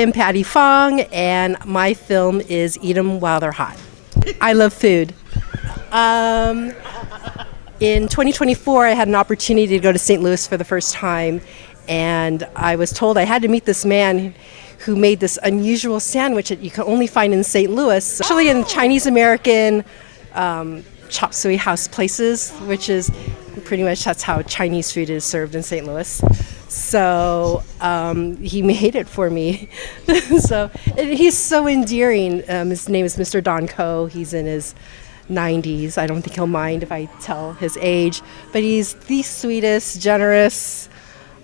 am Patty Fong, and my film is Eat 'em While They're Hot. I love food. In 2024, I had an opportunity to go to St. Louis for the first time, and I was told I had to meet this man who made this unusual sandwich that you can only find in St. Louis, actually in Chinese-American chop suey house places, which is pretty much that's how Chinese food is served in St. Louis. So he made it for me. So he's so endearing. His name is Mr. Don Ko. He's in his 90s. I don't think he'll mind if I tell his age, but he's the sweetest, generous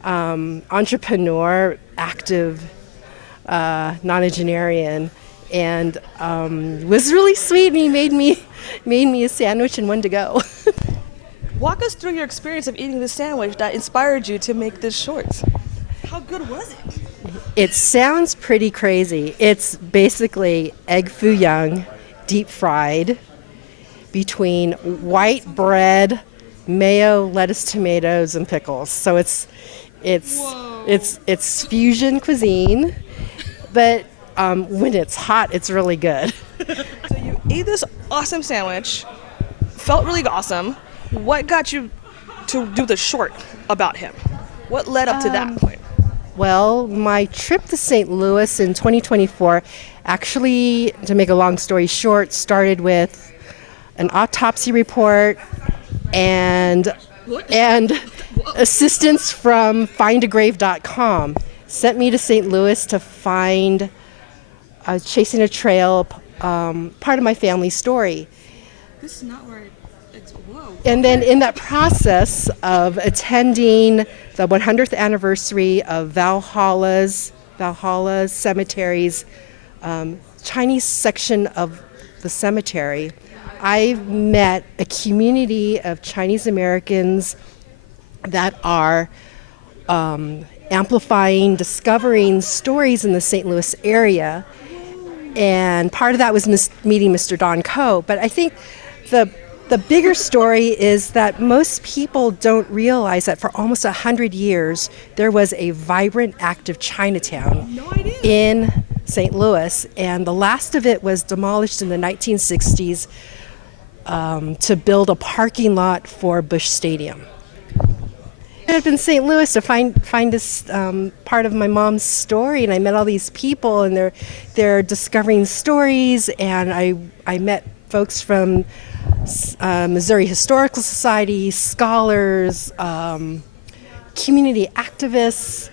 entrepreneur, active nonagenarian, and was really sweet. And he made me a sandwich and one to go. Walk us through your experience of eating the sandwich that inspired you to make this short. How good was it? It sounds pretty crazy. It's basically egg foo young, deep fried, between white bread, mayo, lettuce, tomatoes, and pickles. So it's fusion cuisine, but when it's hot, it's really good. So you ate this awesome sandwich, felt really awesome. What got you to do the short about him? What led up to that point? Well, my trip to St. Louis in 2024, actually, to make a long story short, started with an autopsy report and assistance from findagrave.com sent me to St. Louis to find Chasing a Trail, part of my family story. This is not where it's whoa. And then in that process of attending the 100th anniversary of Valhalla Cemetery's Chinese section of the cemetery, I met a community of Chinese Americans that are amplifying, discovering stories in the St. Louis area. And part of that was meeting Mr. Don Ko. But I think the bigger story is that most people don't realize that for almost 100 years, there was a vibrant, active Chinatown in St. Louis. And the last of it was demolished in the 1960s to build a parking lot for Busch Stadium. I ended up in St. Louis to find this part of my mom's story, and I met all these people, and they're discovering stories, and I met folks from Missouri Historical Society, scholars, community activists,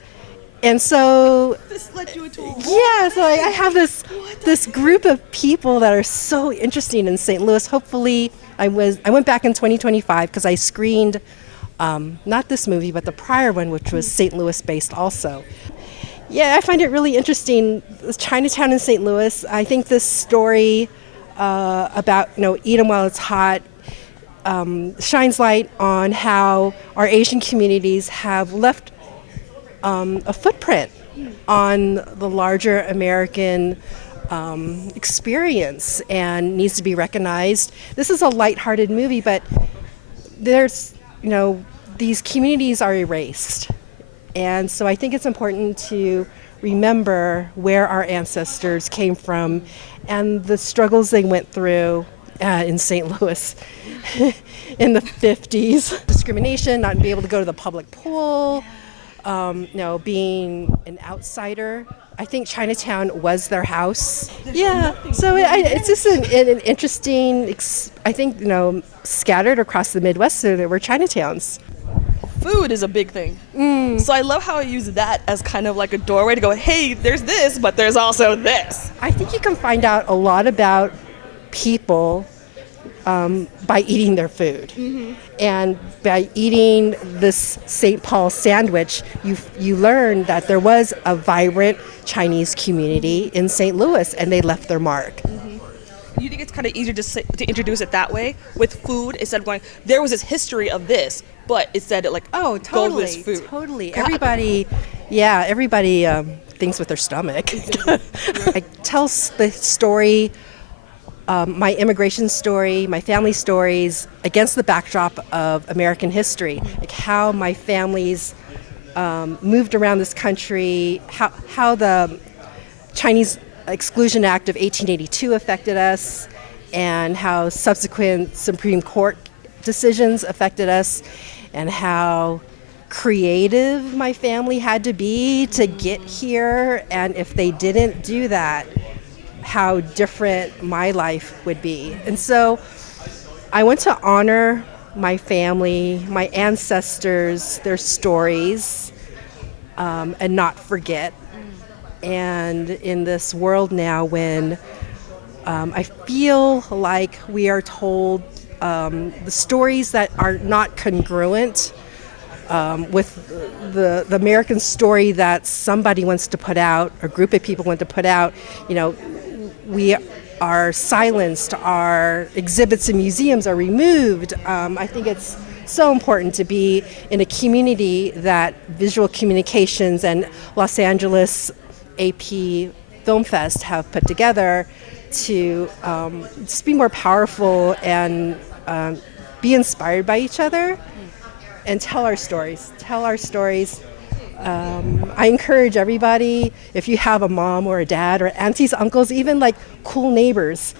and so This led you into a yeah, so I have this group of people that are so interesting in St. Louis. Hopefully, I went back in 2025 because I screened not this movie, but the prior one, which was St. Louis based also. Yeah, I find it really interesting. Chinatown in St. Louis. I think this story about eat 'em while it's hot shines light on how our Asian communities have left a footprint on the larger American experience and needs to be recognized. This is a lighthearted movie, but there's, these communities are erased. And so I think it's important to remember where our ancestors came from and the struggles they went through in St. Louis in the 50s. Discrimination, not being able to go to the public pool, being an outsider. I think Chinatown was their house. Yeah, so it's just an interesting, I think, scattered across the Midwest, so there were Chinatowns. Food is a big thing. So I love how I use that as kind of like a doorway to go, hey, there's this, but there's also this. I think you can find out a lot about people by eating their food. And by eating this St. Paul sandwich, you learn that there was a vibrant Chinese community in St. Louis, and they left their mark. You think it's kind of easier to introduce it that way with food instead of going, there was this history of this, but instead it oh, totally, goes with food. Totally. Everybody thinks with their stomach. I tell the story, my immigration story, my family stories against the backdrop of American history, like how my families moved around this country, how the Chinese Exclusion Act of 1882 affected us, and how subsequent Supreme Court decisions affected us, and how creative my family had to be to get here, and if they didn't do that, how different my life would be. And so I want to honor my family, my ancestors, their stories, and not forget. And in this world now when I feel like we are told the stories that are not congruent with the American story that somebody wants to put out, a group of people want to put out, we are silenced, our exhibits in museums are removed. I think it's so important to be in a community that Visual Communications and Los Angeles AP Film Fest have put together to just be more powerful and be inspired by each other and tell our stories. I encourage everybody, if you have a mom or a dad or aunties, uncles, even like cool neighbors,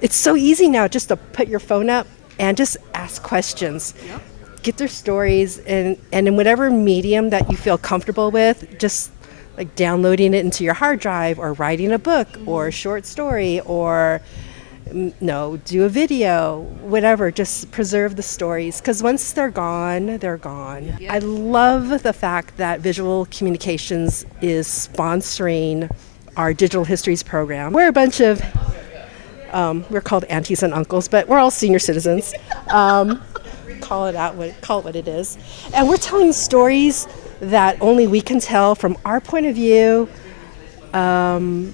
it's so easy now just to put your phone up and just ask questions. Yep. Get their stories, and in whatever medium that you feel comfortable with, just like downloading it into your hard drive or writing a book or a short story or do a video, whatever, just preserve the stories, because once they're gone, they're gone. Yeah. I love the fact that Visual Communications is sponsoring our Digital Histories program. We're a bunch of, we're called aunties and uncles, but we're all senior citizens. Call it what it is. And we're telling stories that only we can tell from our point of view, that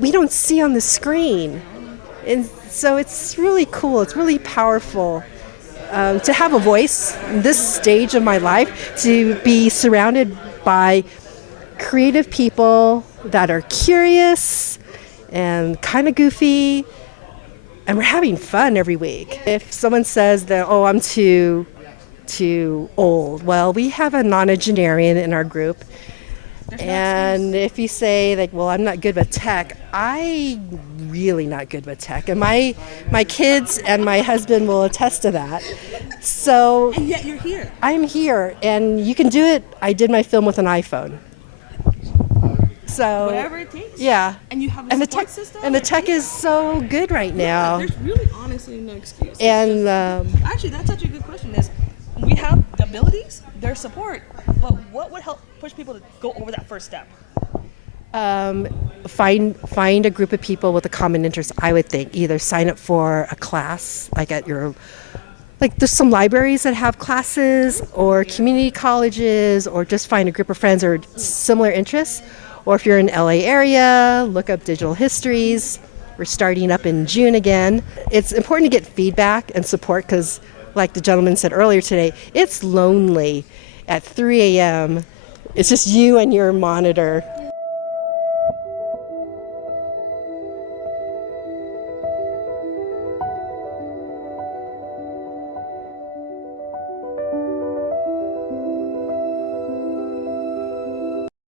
we don't see on the screen. And so it's really cool, it's really powerful to have a voice in this stage of my life, to be surrounded by creative people that are curious and kind of goofy, and we're having fun every week. If someone says that, I'm too old, well, we have a nonagenarian in our group. And if you say like, well, I'm not good with tech, I'm really not good with tech, and my kids and my husband will attest to that. So, and yet you're here. I'm here, and you can do it. I did my film with an iPhone. So whatever it takes. Yeah. And you have a support system. And the tech is so good right now. There's really honestly no excuse. And actually, that's such a good question. Is we have the abilities, there's support, but what would help push people to go over that first step? Find a group of people with a common interest. I would think either sign up for a class, like at your, like there's some libraries that have classes, or community colleges, or just find a group of friends or similar interests. Or if you're in LA area, look up Digital Histories. We're starting up in June again. It's important to get feedback and support, because like the gentleman said earlier today, it's lonely at 3 a.m. It's just you and your monitor.